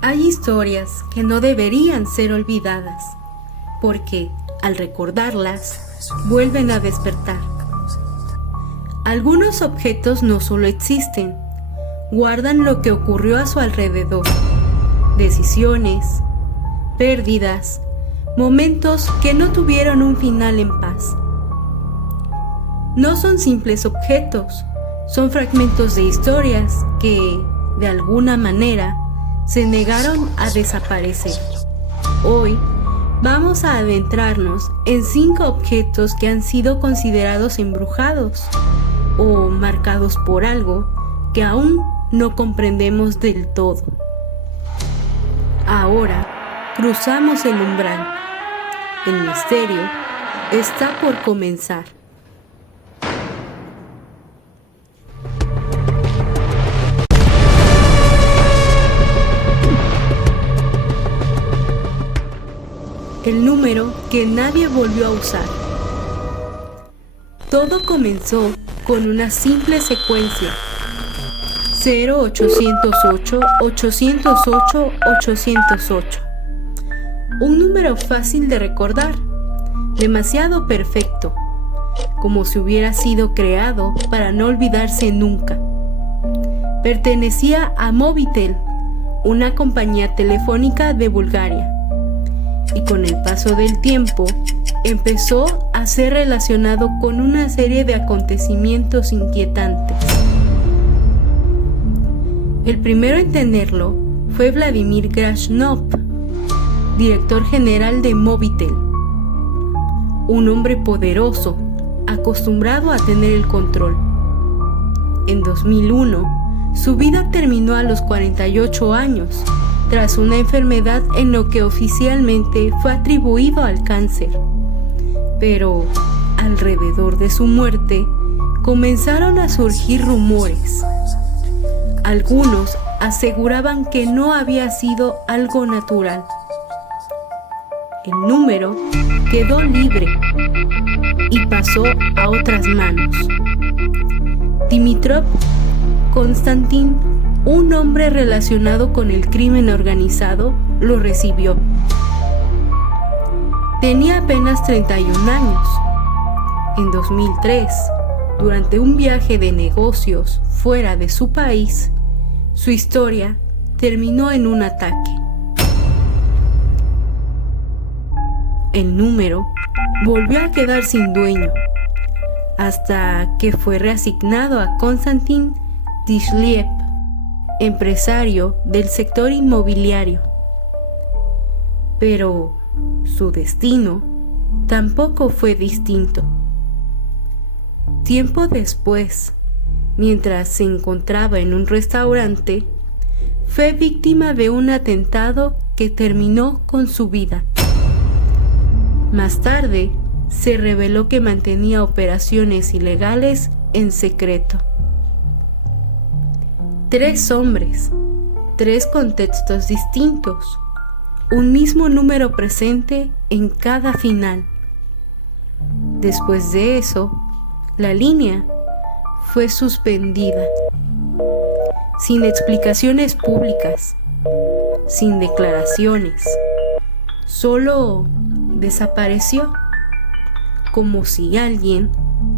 Hay historias que no deberían ser olvidadas, porque al recordarlas, vuelven a despertar. Algunos objetos no solo existen, guardan lo que ocurrió a su alrededor, decisiones, pérdidas, momentos que no tuvieron un final en paz. No son simples objetos, son fragmentos de historias que, de alguna manera, se negaron a desaparecer. Hoy vamos a adentrarnos en 5 objetos que han sido considerados embrujados o marcados por algo que aún no comprendemos del todo. Ahora cruzamos el umbral. El misterio está por comenzar. El número que nadie volvió a usar. Todo comenzó con una simple secuencia: 0808 808 808. Un número fácil de recordar, demasiado perfecto, como si hubiera sido creado para no olvidarse nunca. Pertenecía a Movitel, una compañía telefónica de Bulgaria, y con el paso del tiempo empezó a ser relacionado con una serie de acontecimientos inquietantes. El primero en tenerlo fue Vladimir Grashnov, director general de Movitel, un hombre poderoso, acostumbrado a tener el control. En 2001, su vida terminó a los 48 años, tras una enfermedad en lo que oficialmente fue atribuido al cáncer. Pero, alrededor de su muerte, comenzaron a surgir rumores. Algunos aseguraban que no había sido algo natural. El número quedó libre y pasó a otras manos. Dimitrov Konstantin, un hombre relacionado con el crimen organizado, lo recibió. Tenía apenas 31 años. En 2003, durante un viaje de negocios fuera de su país, su historia terminó en un ataque. El número volvió a quedar sin dueño, hasta que fue reasignado a Konstantin Tishliev, empresario del sector inmobiliario. Pero su destino tampoco fue distinto. Tiempo después, mientras se encontraba en un restaurante, fue víctima de un atentado que terminó con su vida. Más tarde, se reveló que mantenía operaciones ilegales en secreto. 3 hombres, 3 contextos distintos, un mismo número presente en cada final. Después de eso, la línea fue suspendida, sin explicaciones públicas, sin declaraciones, solo desapareció, como si alguien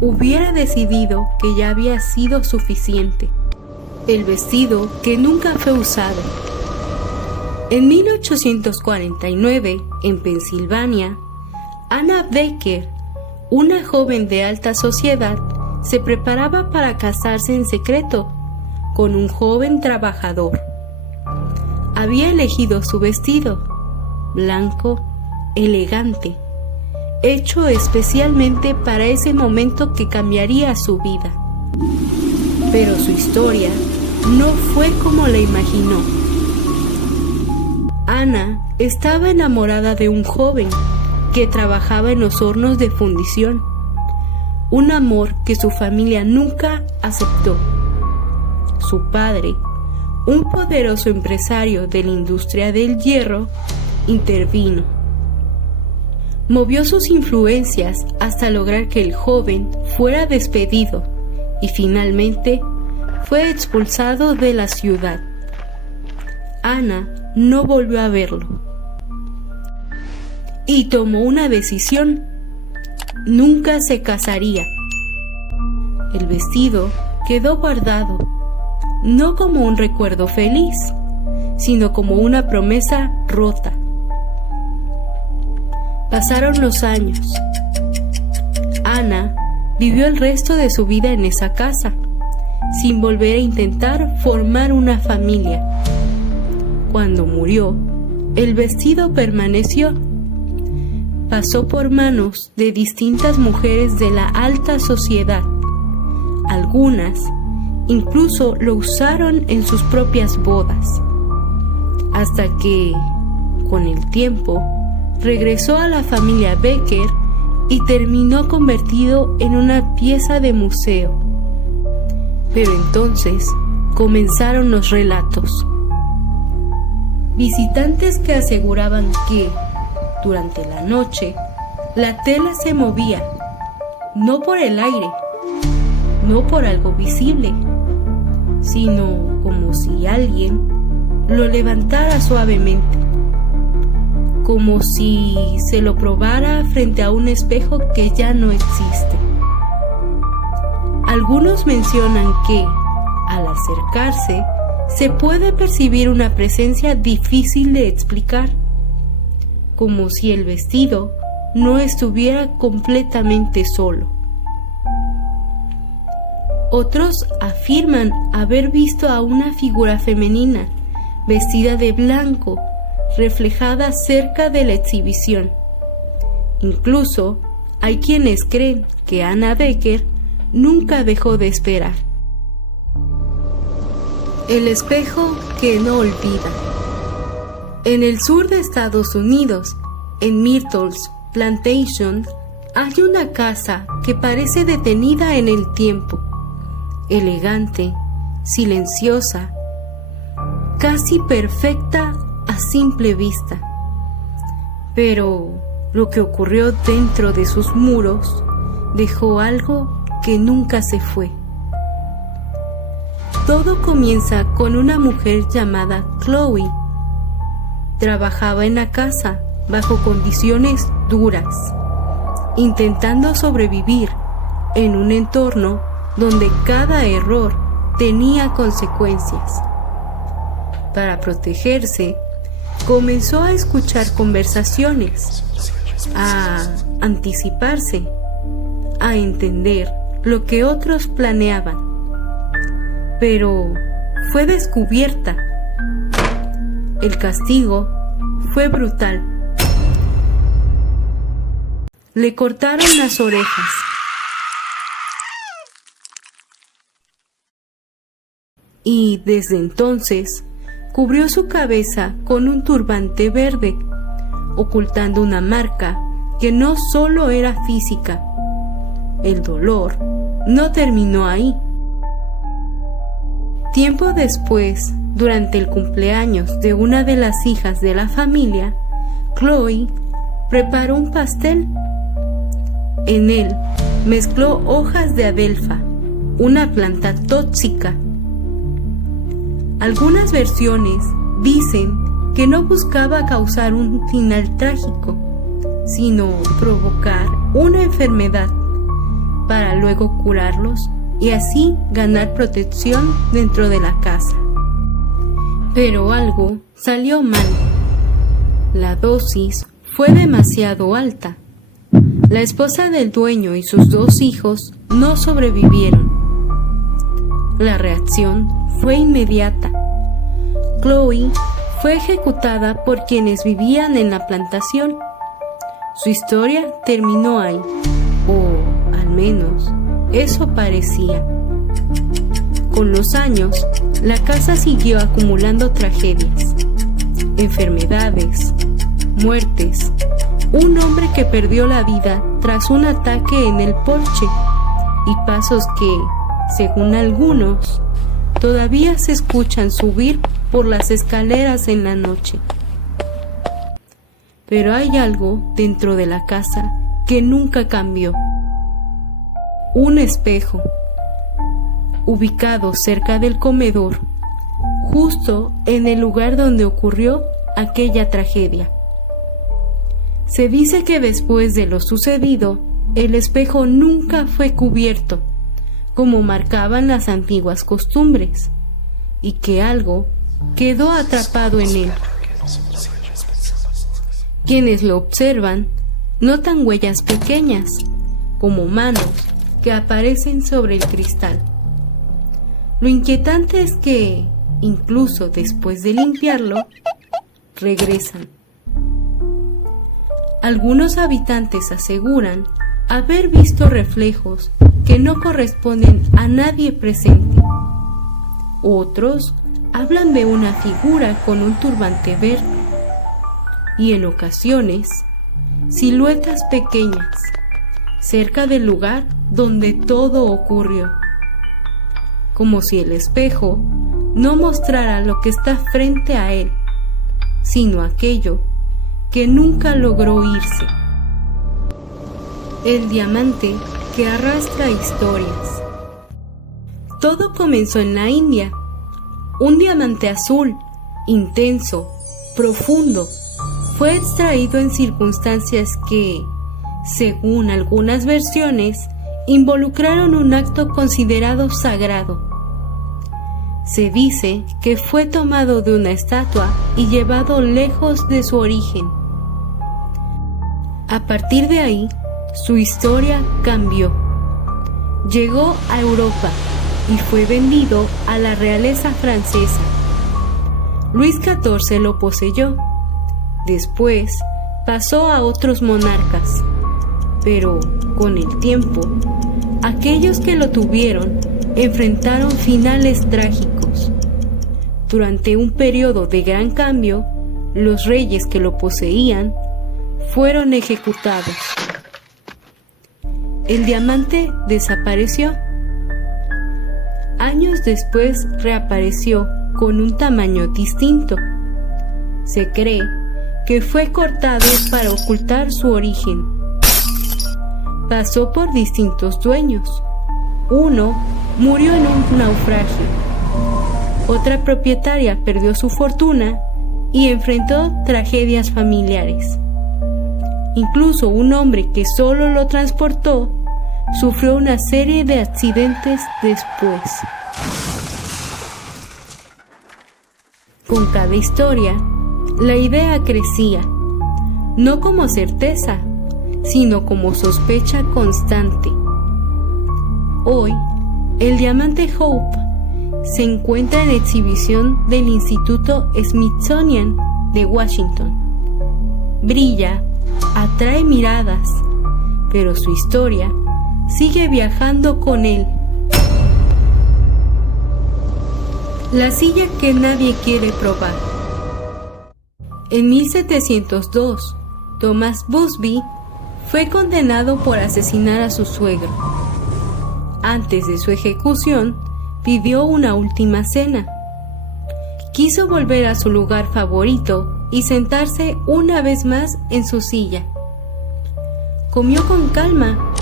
hubiera decidido que ya había sido suficiente. El vestido que nunca fue usado. En 1849, en Pensilvania, Anna Baker, una joven de alta sociedad, se preparaba para casarse en secreto con un joven trabajador. Había elegido su vestido, blanco, elegante, hecho especialmente para ese momento que cambiaría su vida. Pero su historia no fue como la imaginó. Ana estaba enamorada de un joven que trabajaba en los hornos de fundición, un amor que su familia nunca aceptó. Su padre, un poderoso empresario de la industria del hierro, intervino. Movió sus influencias hasta lograr que el joven fuera despedido y finalmente fue expulsado de la ciudad. Ana no volvió a verlo. Y tomó una decisión: nunca se casaría. El vestido quedó guardado, no como un recuerdo feliz, sino como una promesa rota. Pasaron los años. Ana vivió el resto de su vida en esa casa, sin volver a intentar formar una familia. Cuando murió, el vestido permaneció. Pasó por manos de distintas mujeres de la alta sociedad. Algunas incluso lo usaron en sus propias bodas, hasta que, con el tiempo, regresó a la familia Becker y terminó convertido en una pieza de museo. Pero entonces comenzaron los relatos. Visitantes que aseguraban que, durante la noche, la tela se movía, no por el aire, no por algo visible, sino como si alguien lo levantara suavemente, como si se lo probara frente a un espejo que ya no existe. Algunos mencionan que, al acercarse, se puede percibir una presencia difícil de explicar, como si el vestido no estuviera completamente solo. Otros afirman haber visto a una figura femenina vestida de blanco, reflejada cerca de la exhibición. Incluso hay quienes creen que Anna Becker nunca dejó de esperar. El espejo que no olvida. En el sur de Estados Unidos, en Myrtle's Plantation, hay una casa que parece detenida en el tiempo, elegante, silenciosa, casi perfecta a simple vista. Pero lo que ocurrió dentro de sus muros dejó algo que nunca se fue. Todo comienza con una mujer llamada Chloe. Trabajaba en la casa bajo condiciones duras, intentando sobrevivir en un entorno donde cada error tenía consecuencias. Para protegerse, comenzó a escuchar conversaciones, a anticiparse, a entender lo que otros planeaban. Pero fue descubierta. El castigo fue brutal. Le cortaron las orejas. Y desde entonces cubrió su cabeza con un turbante verde, ocultando una marca que no solo era física. El dolor no terminó ahí. Tiempo después, durante el cumpleaños de una de las hijas de la familia, Chloe preparó un pastel. En él mezcló hojas de adelfa, una planta tóxica. Algunas versiones dicen que no buscaba causar un final trágico, sino provocar una enfermedad para luego curarlos y así ganar protección dentro de la casa. Pero algo salió mal. La dosis fue demasiado alta. La esposa del dueño y sus 2 hijos no sobrevivieron. La reacción fue inmediata. Chloe fue ejecutada por quienes vivían en la plantación. Su historia terminó ahí, o al menos eso parecía. Con los años, la casa siguió acumulando tragedias, enfermedades, muertes, un hombre que perdió la vida tras un ataque en el porche y pasos que, según algunos, todavía se escuchan subir por las escaleras en la noche. Pero hay algo dentro de la casa que nunca cambió. Un espejo, ubicado cerca del comedor, justo en el lugar donde ocurrió aquella tragedia. Se dice que después de lo sucedido, el espejo nunca fue cubierto, como marcaban las antiguas costumbres, y que algo quedó atrapado en él. Quienes lo observan notan huellas pequeñas, como manos que aparecen sobre el cristal. Lo inquietante es que, incluso después de limpiarlo, regresan. Algunos habitantes aseguran haber visto reflejos que no corresponden a nadie presente. Otros hablan de una figura con un turbante verde y en ocasiones siluetas pequeñas cerca del lugar donde todo ocurrió, como si el espejo no mostrara lo que está frente a él, sino aquello que nunca logró irse. El diamante que arrastra historias. Todo comenzó en la India. Un diamante azul, intenso, profundo, fue extraído en circunstancias que, según algunas versiones, involucraron un acto considerado sagrado. Se dice que fue tomado de una estatua y llevado lejos de su origen. A partir de ahí, su historia cambió. Llegó a Europa y fue vendido a la realeza francesa. Luis XIV lo poseyó. Después pasó a otros monarcas, pero con el tiempo, aquellos que lo tuvieron enfrentaron finales trágicos. Durante un periodo de gran cambio, los reyes que lo poseían fueron ejecutados. El diamante desapareció. Años después reapareció con un tamaño distinto. Se cree que fue cortado para ocultar su origen. Pasó por distintos dueños. Uno murió en un naufragio. Otra propietaria perdió su fortuna y enfrentó tragedias familiares. Incluso un hombre que solo lo transportó sufrió una serie de accidentes después. Con cada historia, la idea crecía, no como certeza, sino como sospecha constante. Hoy, el diamante Hope se encuentra en exhibición del Instituto Smithsonian de Washington. Brilla, atrae miradas, pero su historia sigue viajando con él. La silla que nadie quiere probar. En 1702, Thomas Busby fue condenado por asesinar a su suegro. Antes de su ejecución, pidió una última cena. Quiso volver a su lugar favorito y sentarse una vez más en su silla. Comió con calma,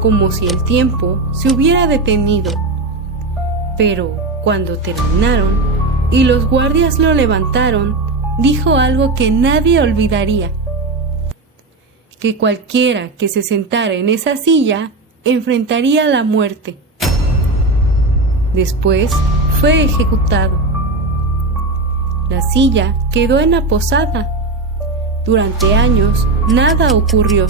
como si el tiempo se hubiera detenido. Pero cuando terminaron y los guardias lo levantaron, dijo algo que nadie olvidaría: que cualquiera que se sentara en esa silla enfrentaría la muerte. Después fue ejecutado. La silla quedó en la posada. Durante años nada ocurrió,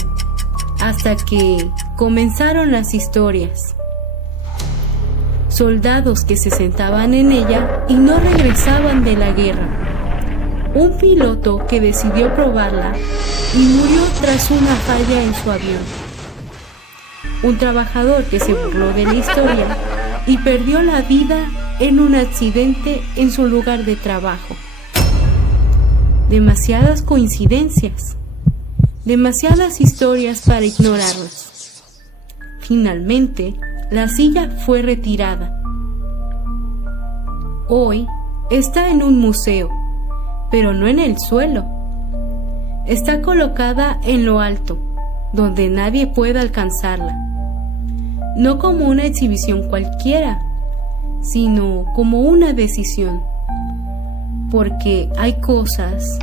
hasta que comenzaron las historias. Soldados que se sentaban en ella y no regresaban de la guerra. Un piloto que decidió probarla y murió tras una falla en su avión. Un trabajador que se burló de la historia y perdió la vida en un accidente en su lugar de trabajo. Demasiadas coincidencias, demasiadas historias para ignorarlas. Finalmente, la silla fue retirada. Hoy está en un museo, pero no en el suelo. Está colocada en lo alto, donde nadie puede alcanzarla. No como una exhibición cualquiera, sino como una decisión. porque hay cosas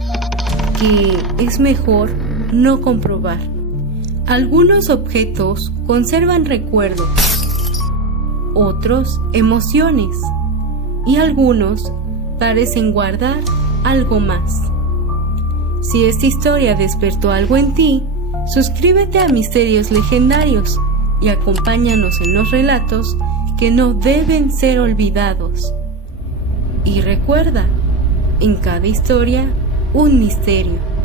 que es mejor no comprobar. Algunos objetos conservan recuerdos, otros emociones y algunos parecen guardar algo más. Si esta historia despertó algo en ti, suscríbete a Misterios Legendarios y acompáñanos en los relatos que no deben ser olvidados. Y recuerda, en cada historia, un misterio.